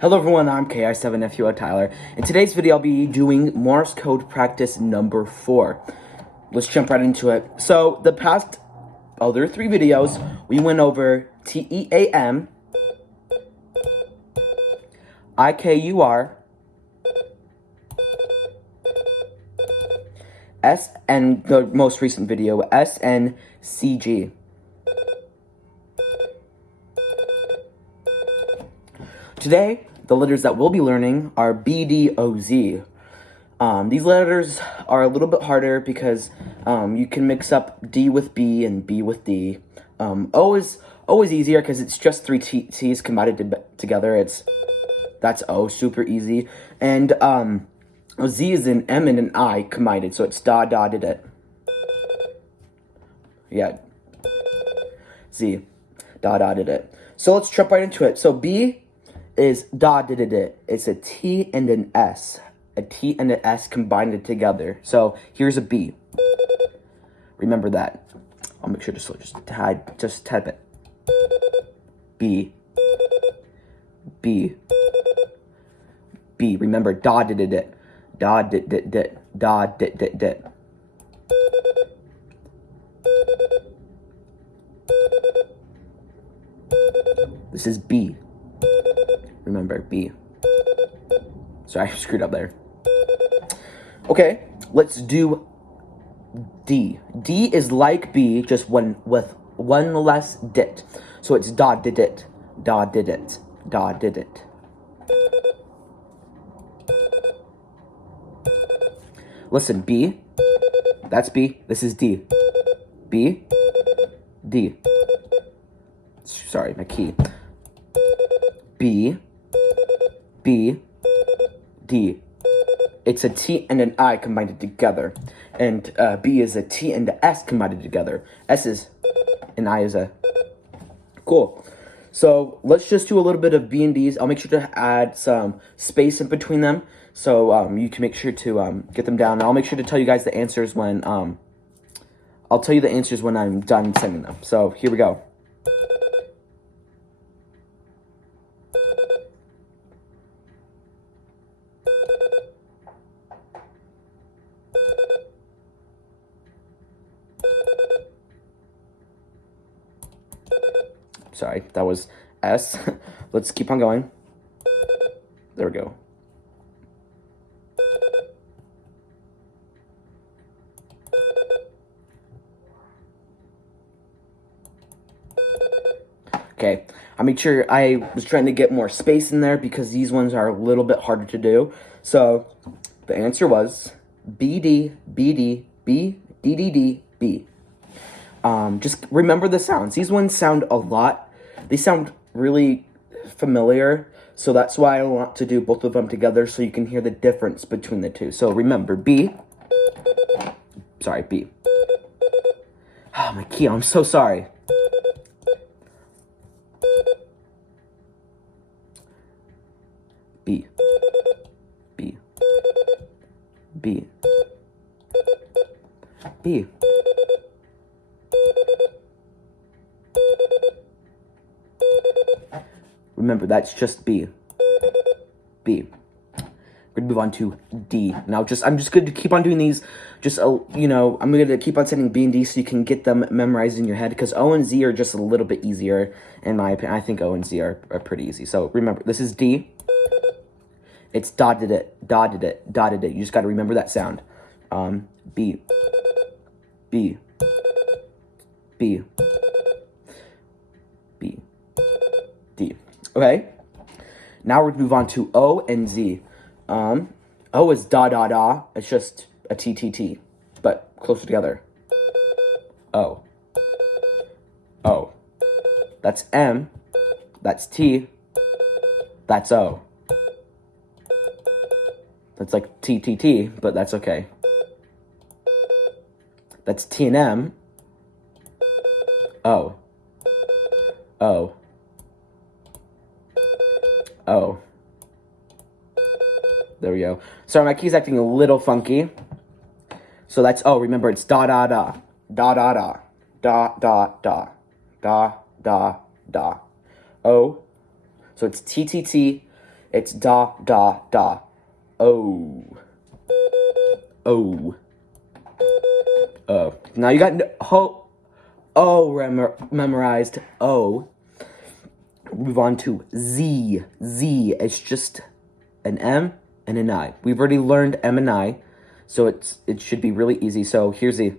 Hello everyone, I'm KI7FUO Tyler. In today's video, I'll be doing Morse code practice number 4. Let's jump right into it. So, the past other 3 videos, we went over TEAM, IKUR, and the most recent video, SNCG. Today, the letters that we'll be learning are BDOZ. These letters are a little bit harder because you can mix up D with B and B with D. O is easier because it's just 3 T's combined together. That's O, super easy. And Z is an M and an I combined, so it's da da did it. Yeah, Z, da da did it. So let's jump right into it. So B is da did it. It's a T and an S. A T and an S combined together. So here's a B. Remember that. I'll make sure to just type it. B. B. B. Remember da did it. Da did da did. This is B. Remember B. Sorry, I screwed up there. Okay, let's do D. D is like B, just with one less dit. So it's da did it, da did it, da did it. Listen, B, that's B, this is D. B, D. Sorry, my key. B, B, D. It's a T and an I combined together. And B is a T and a S combined together. S is and I is a. Cool. So let's just do a little bit of B and D's. I'll make sure to add some space in between them. So you can make sure to get them down. And I'll make sure to tell you guys the answers when I'll tell you the answers when I'm done sending them. So here we go. Sorry, that was S. Let's keep on going. There we go. Okay, I made sure I was trying to get more space in there because these ones are a little bit harder to do. So the answer was BD, BD, B, DDD, B. Just remember the sounds. These ones sound a lot. They sound really familiar. So that's why I want to do both of them together so you can hear the difference between the two. So remember, B. Sorry, B. Oh, my key. I'm so sorry. B. B. B. B. Remember, that's just B. B. We're gonna move on to D. Now, I'm just going to keep on doing these. I'm going to keep on sending B and D so you can get them memorized in your head because O and Z are just a little bit easier. In my opinion, I think O and Z are pretty easy. So remember, this is D. It's da did it, da did it, da did it. You just got to remember that sound. B. B. B. B. D. Okay, now we're going to move on to O and Z. O is da da da. It's just a T T T, but closer together. O. O. That's M. That's T. That's O. That's like T T T, but that's okay. That's T and M. O. O. Oh. There we go. Sorry, my key's acting a little funky. So that's O. Remember, it's da da da. Da da da. Da da da. Da da da. O. So it's T T T. It's da, da, da. O. O. O. Now you got memorized. O. Move on to Z. Z. It's just an M and an I. We've already learned M and I, so it should be really easy. So here's Z.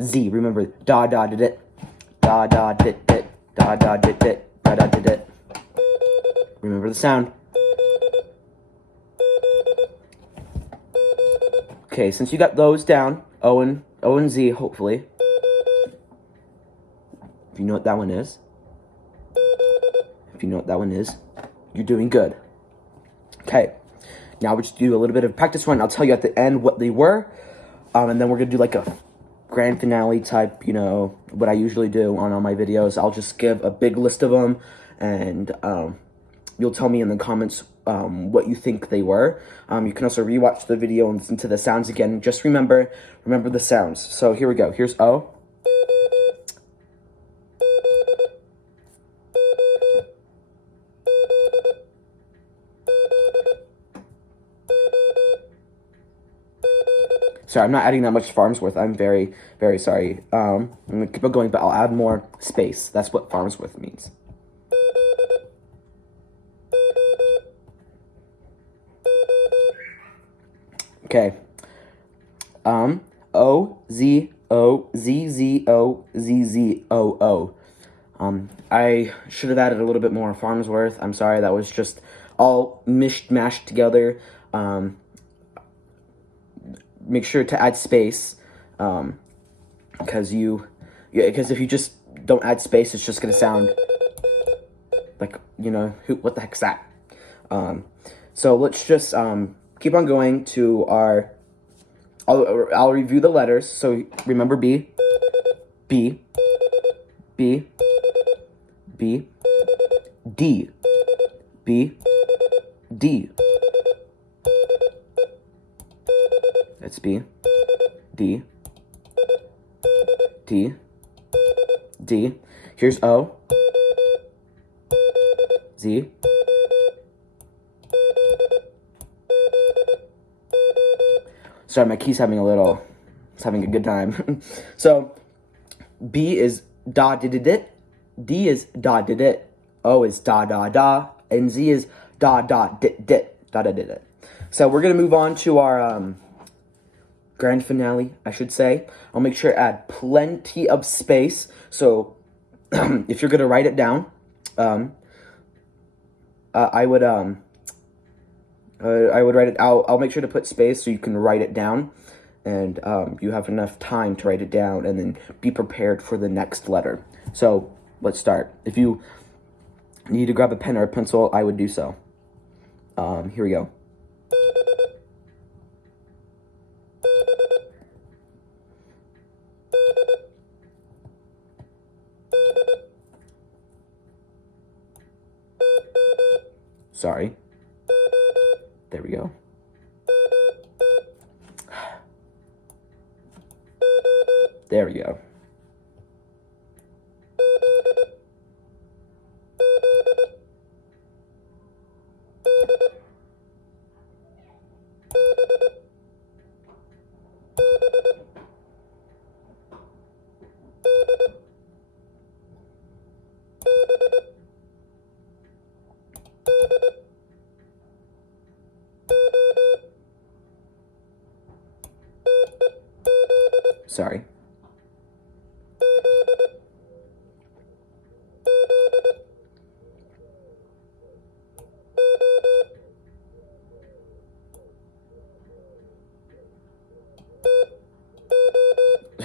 Z. Remember, da da did it, da da did it, da da did it, da da did it. Remember the sound. Okay, since you got those down, O and Z, hopefully. If you know what that one is. If you know what that one is, you're doing good. Okay, now we're just do a little bit of practice run. I'll tell you at the end what they were, and then we're gonna do like a grand finale type, what I usually do on all my videos. I'll just give a big list of them, and you'll tell me in the comments what you think they were. You can also rewatch the video and listen to the sounds again. Just remember the sounds. So here we go. Here's O. Sorry, I'm not adding that much Farnsworth. I'm very, very sorry. I'm going to keep on going, but I'll add more space. That's what Farnsworth means. Okay. O, Z, O, Z, Z, O, Z, Z, O, O. I should have added a little bit more Farnsworth. I'm sorry, that was just all mashed together. Make sure to add space, because if you just don't add space, it's just gonna sound like, what the heck's that? So let's just keep on going to our. I'll review the letters. So remember B, B, B, B, D, B, D. That's B, D, D, D. Here's O, Z, sorry, my key's having a good time. So B is da did it, D is da did it, O is da da da, and Z is da da dit dit, da da did it. So we're gonna move on to our grand finale, I should say. I'll make sure to add plenty of space. So if you're gonna write it down, I would write it out. I'll make sure to put space so you can write it down, and you have enough time to write it down, and then be prepared for the next letter. So let's start. If you need to grab a pen or a pencil, I would do so. Here we go. Sorry. There we go. There we go. Sorry.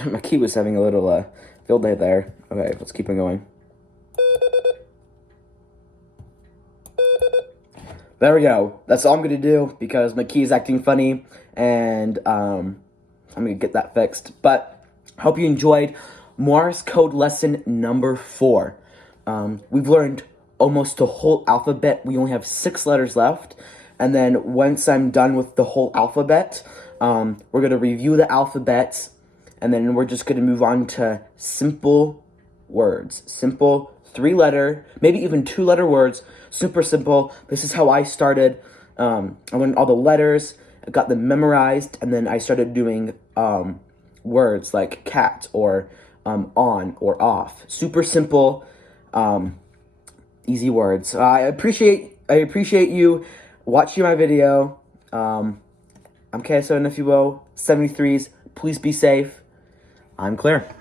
My key was having a little field day there. Okay, let's keep on going. There we go. That's all I'm going to do because my key is acting funny, and I'm going to get that fixed. But I hope you enjoyed Morse code lesson number 4. We've learned almost the whole alphabet. We only have 6 letters left. And then once I'm done with the whole alphabet, we're going to review the alphabet and then we're just gonna move on to simple words. Simple 3-letter, maybe even 2-letter words. Super simple. This is how I started. I learned all the letters, I got them memorized, and then I started doing words like cat or on or off. Super simple, easy words. I appreciate you watching my video. I'm KSO Nefuo 73s. Please be safe. I'm Claire.